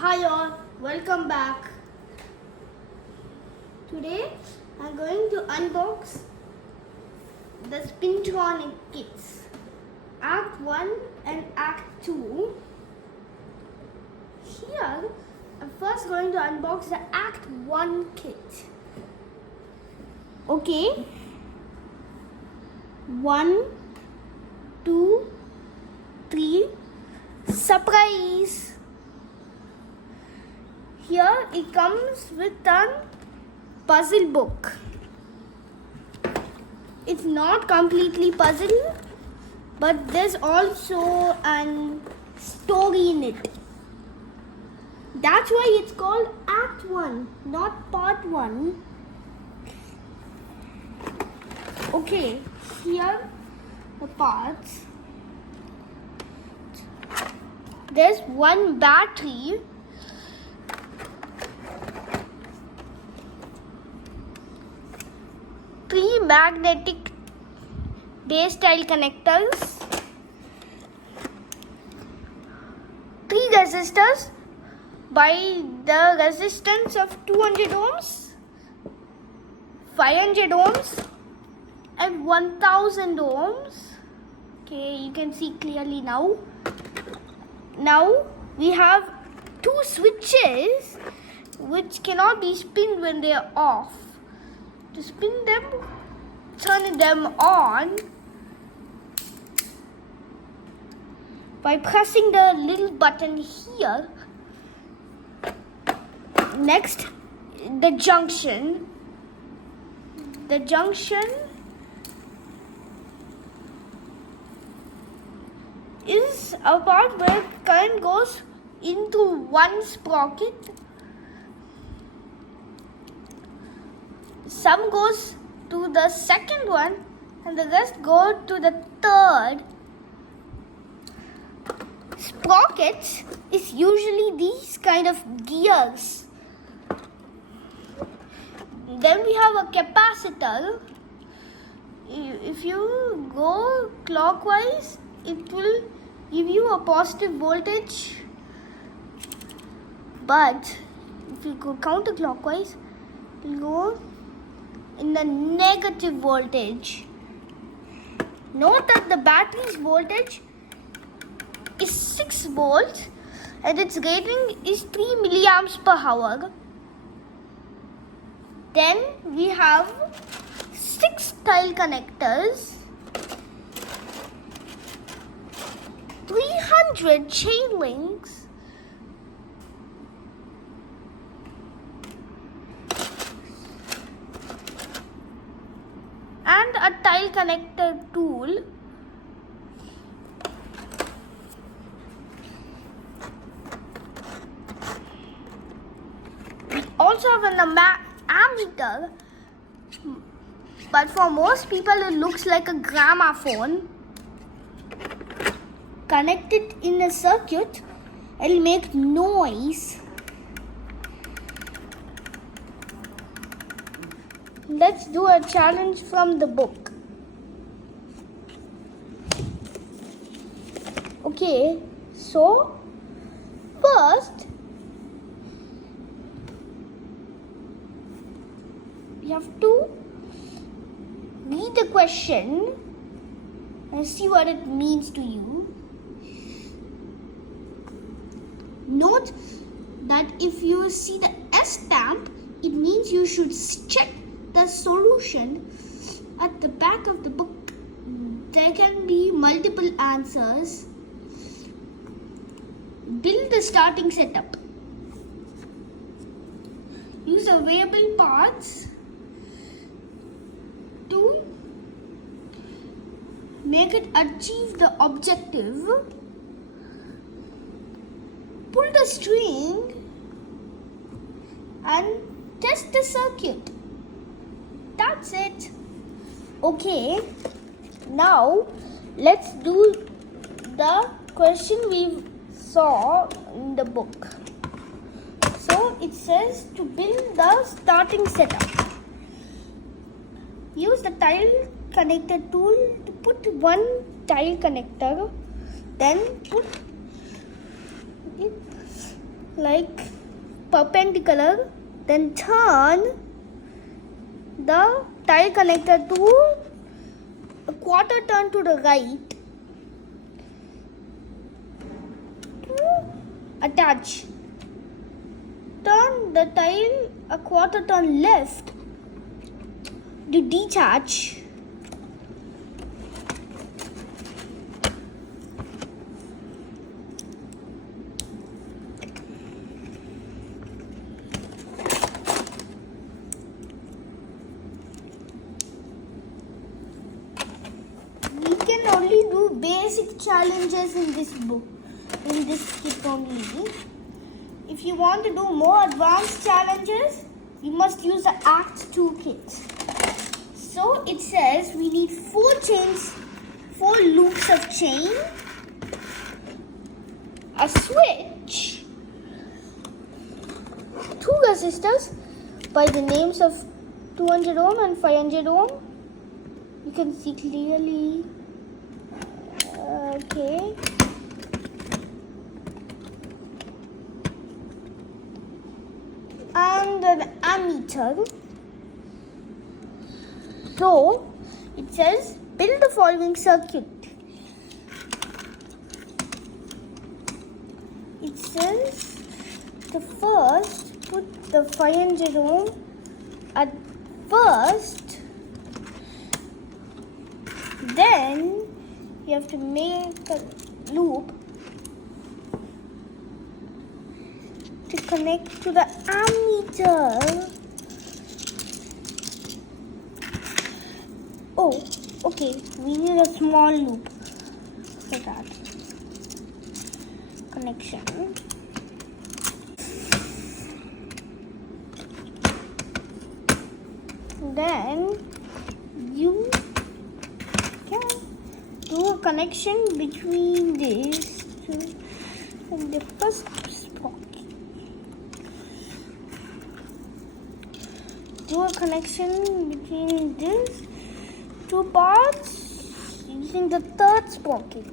Hi all, welcome back. Today I'm going to unbox the Spintronics kits, Act 1 and Act 2. Here I'm first going to unbox the Act 1 kit. Okay, 1, 2, 3, surprise! Here it comes with a puzzle book. It's not completely puzzle, but there's also a story in it. That's why it's called Act 1, not Part 1. Okay, here the parts. There's one battery. 3 magnetic base style connectors, 3 resistors by the resistance of 200 ohms, 500 ohms and 1000 ohms. Okay, you can see clearly now. Now we have 2 switches which cannot be spinned when they are off. To spin them, turn them on by pressing the little button here. Next, the junction. The junction is a part where current goes into one sprocket. Some goes to the second one and the rest go to the third. Sprockets is usually these kind of gears. Then we have a capacitor. If you go clockwise, it will give you a positive voltage. But if you go counterclockwise, it will go in the negative voltage. Note that the battery's voltage is 6 volts and its rating is 3 milliamps per hour. Then we have 6 tile connectors, 300 chain links, and a tile connector tool. We also have an ammeter, but for most people it looks like a gramophone. Connect it in a circuit, it'll make noise. Let's do a challenge from the book. Okay, so first we have to read the question and see what it means to you. Note that if you see the S stamp, it means you should check the solution. At the back of the book there can be multiple answers. Build the starting setup. Use available parts to make it achieve the objective. Pull the string and test the circuit. That's it. Okay, now let's do the question we saw in the book. So it says to build the starting setup. Use the tile connector tool to put one tile connector, then put it like perpendicular, then turn the tile connector to a quarter turn to the right to attach. Turn the tile a quarter turn left to detach. We can only do basic challenges in this book, in this kit only. If you want to do more advanced challenges, you must use the Act 2 kit. So it says we need 4 loops of chain, a switch, 2 resistors by the names of 200 ohm and 500 ohm. You can see clearly. Okay. And an ammeter. So it says build the following circuit. It says the first put the 500 ohm at first, then you have to make a loop to connect to the ammeter. Oh, okay, we need a small loop for that connection. Then you can do a connection between these two and the first sprocket. Do a connection between these 2 parts using the third sprocket.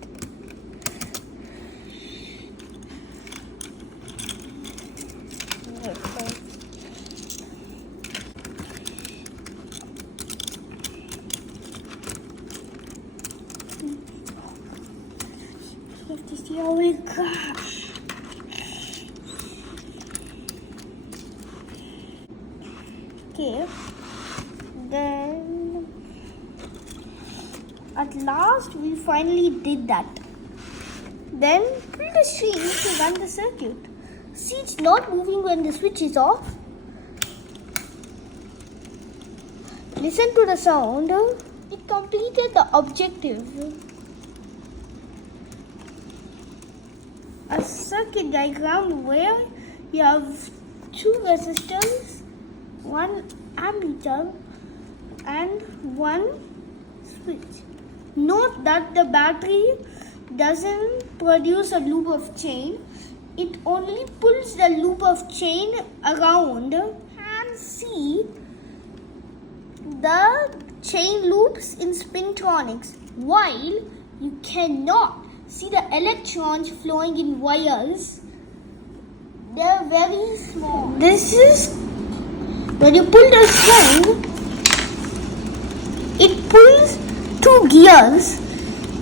You have to see how it goes. Okay, then at last we finally did that. Then pull the string to run the circuit. See, it's not moving when the switch is off. Listen to the sound. It completed the objective. A circuit diagram where you have 2 resistors, 1 ammeter and 1 switch. Note that the battery doesn't produce a loop of chain. It only pulls the loop of chain around, and see the chain loops in Spintronics, while you cannot see the electrons flowing in wires. They are very small. This is when you pull the string, it pulls 2 gears.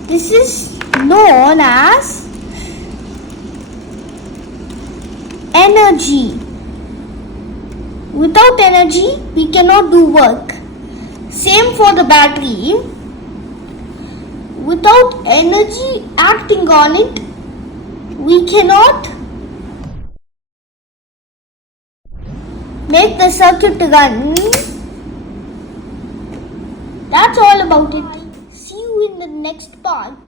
This is known as energy. Without energy, we cannot do work. Same for the battery. Without energy acting on it, we cannot make the circuit run. That's all about it. See you in the next part.